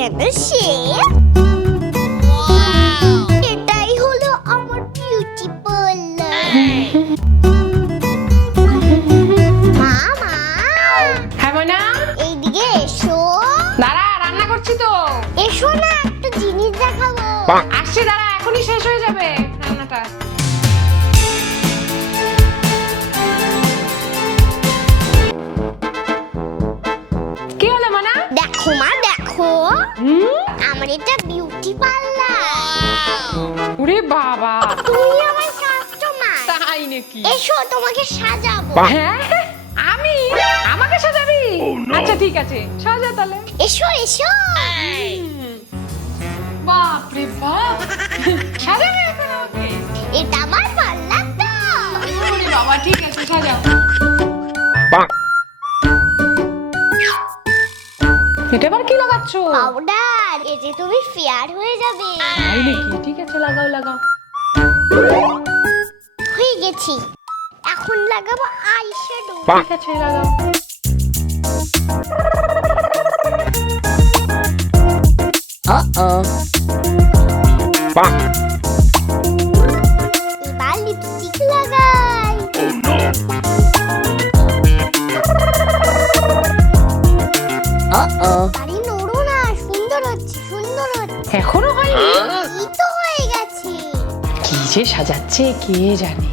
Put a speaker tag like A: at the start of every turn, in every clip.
A: সাথে সে। এটাই হলো আমার বিউটি পার্লার মামা! হ্যাঁ এইদিকে এসো।
B: দাঁড়া রান্না করছি তো।
A: এসো না একটা জিনিস দেখাবো।
B: আসছি দাঁড়া। নাকি
A: এসো তোমাকে সাজাবো।
B: হ্যাঁ? আমি? আমাকে সাজাবি? আচ্ছা ঠিক আছে। সাজা তাহলে।
A: এসো এসো।
B: বাপ রে বাপ। সাজাবে এখন আমাকে?
A: এটা আমার পার্লার তো
B: বাবা ঠিক আছে সাজাও। এটা আবার কি লাগাচ্ছ?
A: পাউডার এতে তুমি ফেয়ার হয়ে যাবে।
B: তাই নাকি? ঠিক আছে লাগাও লাগাও।
A: হয়ে গেছি। এখন লাগাবো আইশ্যাডো
B: ঠিক আছে লাগাও।
A: এবার লিপস্টিক লাগাই। আরে নড়ো না সুন্দর হচ্ছে সুন্দর হচ্ছে।
B: এখনও হয়নি? হয়ে যে সাজাচ্ছে কে জানে?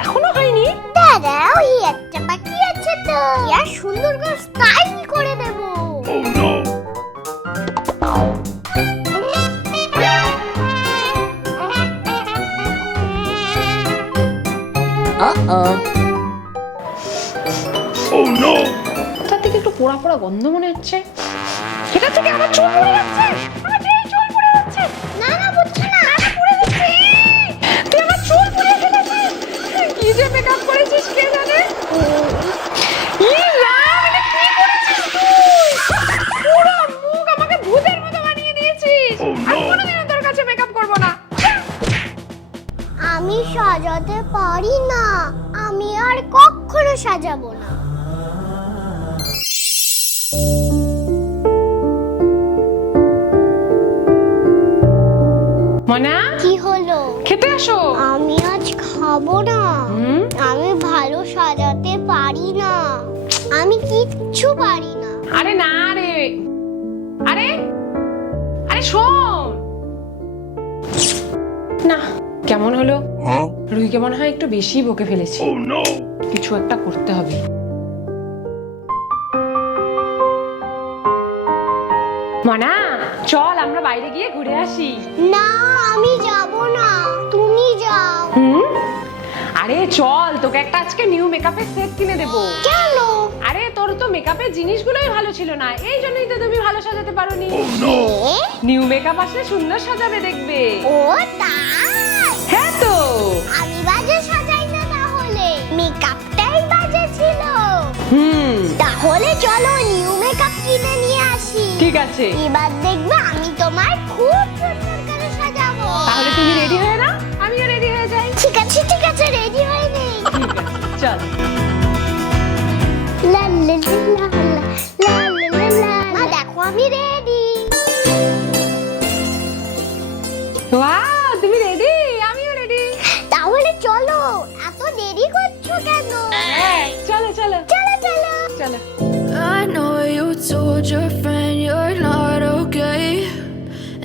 B: এখনও হয়নি?
A: দাঁড়াও এই একটা বাকি আছে তো। আর সুন্দর করে স্টাইল করে দেবো।
B: কোথা থেকে একটু পোড়া পোড়া গন্ধ মনে হচ্ছে? এটা থেকে আমার চুল পড়ে যাচ্ছে। আমার এই চুল পড়ে যাচ্ছে।
A: না না বুঝছ না।
B: আরে পুড়ে দিচ্ছি তুই আমার চুল পড়ে ফেলেছিস। কি যে মেকআপ করেছিস কে জানে? ই রাম, এটা কি করেছিস তুই? পুরো মুখ আমাকে ভূতের মতো বানিয়ে দিয়েছিস। আমি কোনোদিনও তোর কাছে মেকআপ করব না।
A: আমি সাজাতে পারি না। আমি আর কখনো সাজাবো না। মনা? কি হলো? খেতে আসো। আমি আজ খাব না। আমি ভালো সাজাতে পারি না। আমি কিচ্ছু পারি
B: না। আরে না রে। আরে? আরে শোন। না কেমন হলো? রুইকে মনে হয় একটু বেশি বকে ফেলেছি। কিছু একটা করতে হবে। মনা? চল আমরা বাইরে গিয়ে ঘুরে আসি।
A: না আমি যাব না। তুমি যাও। হুম?
B: আরে চল তোকে একটা আজকে নিউ মেকআপের সেট কিনে দেবো। কেন? আরে তোর তো মেকআপের জিনিসগুলোই ভালো ছিল না এই জন্যই তো তুমি ভালো সাজাতে পারোনি? নিউ মেকআপ আসলে সুন্দর সাজাবে দেখবে।
A: ও তাই? হ্যাঁ তো। আমি বাজে সাজাই না তাহলে। মেকআপটাই বাজে ছিল। হুম। তাহলে চলো নিউ মেকআপ কিনে আসি ঠিক আছে। এবার দেখবে আমি তোমার খুব সুন্দর করে সাজাবো।
B: তাহলে তুমি রেডি হয়ে নাও আমিও রেডি হয়ে যাই।
A: ঠিক আছে ঠিক আছে রেডি হয়ে
B: চল। লা
A: লা লা লা লা লা মা দেখো আমি রেডি।
B: ওয়াও তুমি রেডি? আমিও রেডি।
A: তাহলে চলো এত দেরি করছ কেন?
B: হ্যাঁ, চলো চলো।
A: চলো চলো। I know you told your friend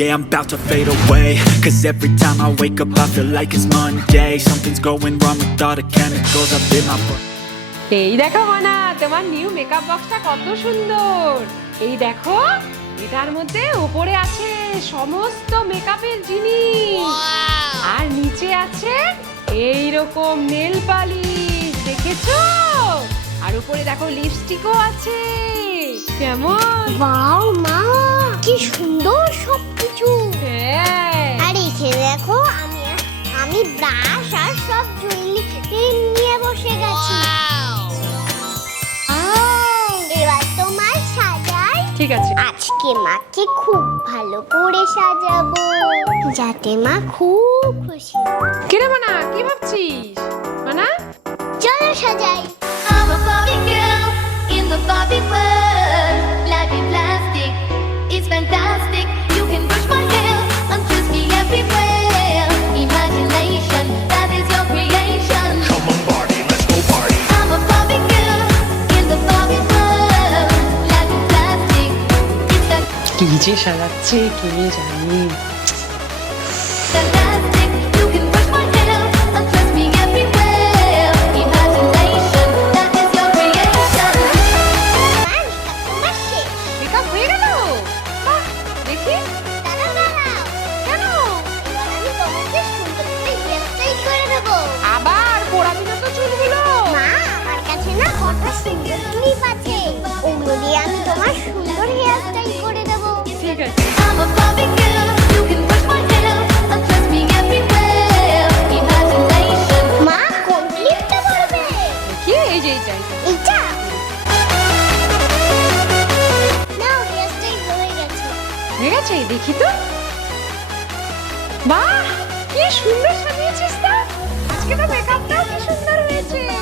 B: Yeah, I'm about to fade away Cause every time I wake up I feel like it's Monday Something's going wrong with all the chemicals up in my brain এই দেখো মানা তোমার new makeup বক্সটা কত সুন্দর এই দেখো এটার মধ্যে উপরে আছে সমস্ত মেকআপের জিনিস আর নিচে আছে এই রকম নেল পালিশ দেখেছ আর উপরে দেখো লিপস্টিকও আছে কেমন
A: ওয়াও মা কি সুন্দর সবকিছু। আর এখানে দেখো আমি আমি ব্রাশ আর সব জুয়েলারি নিয়ে বসে গেছি। এবার তোমার সাজাই। ঠিক আছে। আজকে মাকে খুব ভালো করে সাজাবো যাতে মা খুব খুশি।
B: কিরে মানা কি ভাবছিস? মানা?
A: চলো সাজাই। কেন এবার আমি তোমাকে সুন্দর হেয়ারস্টাইল করে ঠিক
B: আছে দেখি তো। বাহ কি সুন্দর সাজিয়েছিস তো। আজকে তো মেকআপটাও কি সুন্দর হয়েছে।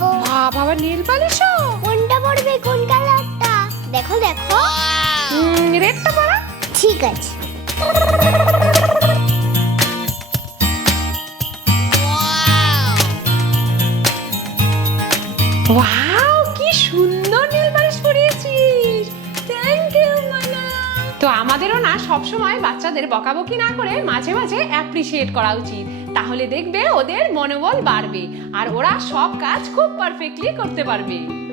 B: পরিয়ে দেবো বাবা নীল পালিশও
A: কোনটা পরবে কোন কালারটা দেখো দেখো। রেডটা পরা ঠিক আছে।
B: ওয়াও কি সুন্দর নীল পালিশ পরিয়েছিস। থ্যাংক ইউ মানা তো আমাদেরও না সবসময় বাচ্চাদের বকাবকি না করে মাঝে মাঝে অ্যাপ্রিসিয়েট করা উচিত। তাহলে দেখবে ওদের মনোবল বাড়বে আর ওরা সব কাজ খুব পারফেক্টলি করতে পারবে।